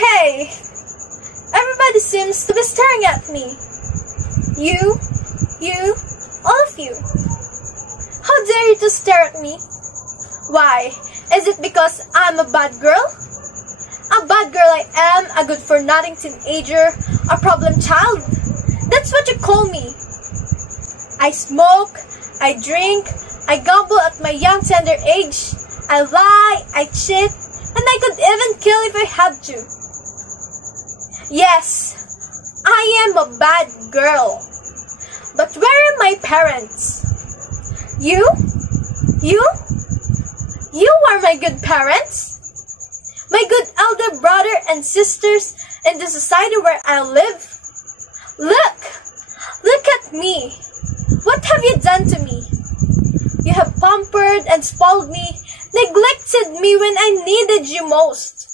Hey! Everybody seems to be staring at me. You, all of you. How dare you to stare at me? Why? Is it because I'm a bad girl? A bad girl I am, a good-for-nothing teenager, a problem child? That's what you call me. I smoke, I drink, I gamble at my young tender age, I lie, I cheat, and I could even kill if I had to. Yes, I am a bad girl. But where are my parents? You are my good parents? My good elder brother and sisters in the society where I live? Look at me. What have you done to me? You have pampered and spoiled me, neglected me when I needed you most,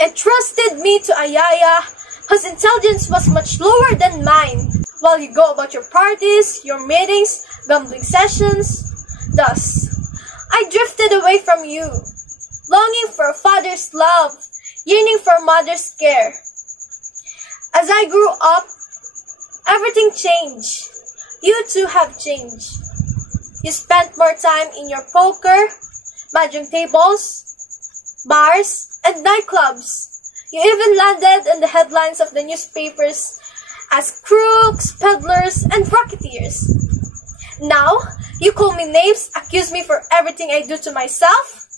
entrusted me to a yaya whose intelligence was much lower than mine, while you go about your parties, your meetings, gambling sessions. Thus, I drifted away from you, longing for a father's love, yearning for a mother's care. As I grew up, everything changed. You too have changed. You spent more time in your poker, mahjong tables, bars, and nightclubs. You even landed in the headlines of the newspapers as crooks, peddlers, and racketeers. Now, you call me names, accuse me for everything I do to myself?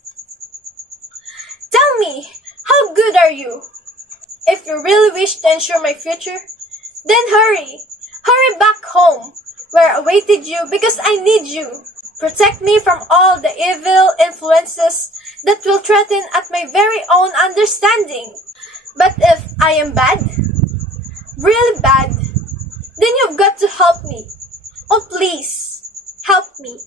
Tell me, how good are you? If you really wish to ensure my future, then hurry back home, where I awaited you because I need you. Protect me from all the evil influences that will threaten at my very own understanding. But if I am bad, really bad, then you've got to help me. Oh, please, help me.